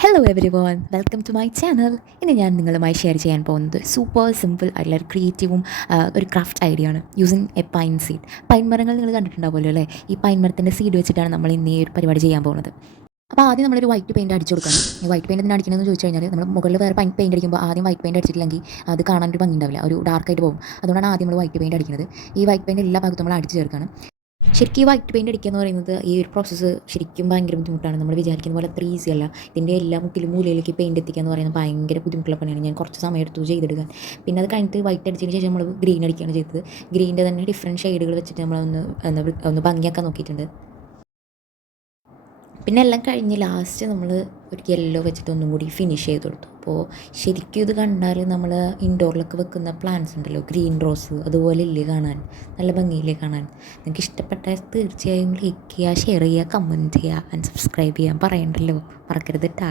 Hello everyone, welcome to my channel. ഇന്ന് ഞാൻ നിങ്ങളുമായി ഷെയർ ചെയ്യാൻ പോകുന്നത് സൂപ്പർ സിമ്പിൾ ആയിട്ടുള്ള ഒരു ക്രിയേറ്റീവും ഒരു ക്രാഫ്റ്റ് ഐഡിയ ആണ് using A pine seed. Pine മരങ്ങൾ നിങ്ങൾ കണ്ടിട്ടുണ്ടാവുമല്ലോ അല്ലേ? ഈ പൈൻ മരത്തിൻ്റെ സീഡ് വെച്ചിട്ടാണ് നമ്മൾ ഇന്ന് ഈ ഒരു പരിപാടി ചെയ്യാൻ പോകുന്നത്. അപ്പോൾ ആദ്യം നമ്മളൊരു വൈറ്റ് പെയിൻറ്റ് അടിച്ചു കൊടുക്കണം. ഈ വൈറ്റ് പെയിൻറ്റ് എന്തിനാണ് അടിക്കണമെന്ന് ചോദിച്ചു കഴിഞ്ഞാൽ, നമ്മൾ മുകളിൽ വേറെ പെയിൻറ്റ് അടിക്കുമ്പോൾ ആദ്യം വൈറ്റ് പെയിൻറ്റ് അടിച്ചിട്ടില്ലെങ്കിൽ അത് കാണാൻ ഒരു ഭംഗി ഉണ്ടാവില്ല, ഒരു ഡാർക്കായിട്ട് പോകും. അതുകൊണ്ടാണ് ആദ്യം നമ്മൾ വൈറ്റ് പെയിൻറ്റ് അടിക്കുന്നത്. ഈ വൈറ്റ് പെയിൻറ്റ് എല്ലാ ഭാഗത്തും നമ്മൾ അടിച്ച് ചേർക്കണം. ശരിക്കും ഈ വൈറ്റ് പെയിൻറ്റ് അടിക്കുക എന്ന് പറയുന്നത് ഈ ഒരു പ്രോസസ്സ് ശരിക്കും ഭയങ്കര ബുദ്ധിമുട്ടാണ്. നമ്മൾ വിചാരിക്കുന്ന പോലെ അത്ര ഈസി അല്ല. ഇതിൻ്റെ എല്ലാ മുക്കിലും മൂലയിലേക്ക് പെയിൻറ്റ് എത്തിക്കുക എന്ന് പറയുന്നത് ഭയങ്കര ബുദ്ധിമുട്ടുള്ള പണിയാണ്. ഞാൻ കുറച്ച് സമയം എടുത്തു ചെയ്തെടുക്കാൻ. പിന്നെ അത് കഴിഞ്ഞിട്ട് വൈറ്റ് അടിച്ചതിന് ശേഷം നമ്മൾ ഗ്രീൻ അടിക്കുകയാണ് ചെയ്തത്. ഗ്രീനിൻ്റെ തന്നെ ഡിഫറെൻറ്റ് ഷെയ്ഡുകൾ വെച്ചിട്ട് നമ്മളൊന്ന് ഭംഗിയാക്കാൻ നോക്കിയിട്ടുണ്ട്. പിന്നെ എല്ലാം കഴിഞ്ഞ് ലാസ്റ്റ് നമ്മൾ ഒരു യെല്ലോ വെച്ചിട്ട് ഒന്നും കൂടി ഫിനിഷ് ചെയ്ത് കൊടുത്തു. അപ്പോൾ ശരിക്കും ഇത് കണ്ടാൽ നമ്മൾ ഇൻഡോറിലൊക്കെ വെക്കുന്ന പ്ലാന്റ്സ് ഉണ്ടല്ലോ, ഗ്രീൻ റോസ്, അതുപോലെ ഇല്ലേ കാണാൻ, നല്ല ഭംഗിയില്ലേ കാണാൻ. നിങ്ങൾക്ക് ഇഷ്ടപ്പെട്ടാൽ തീർച്ചയായും ലൈക്ക് ചെയ്യുക, ഷെയർ ചെയ്യുക, കമൻറ്റ് ചെയ്യുക ആൻഡ് സബ്സ്ക്രൈബ് ചെയ്യാൻ പറയണ്ടല്ലോ, മറക്കരുത് ട്ടാ.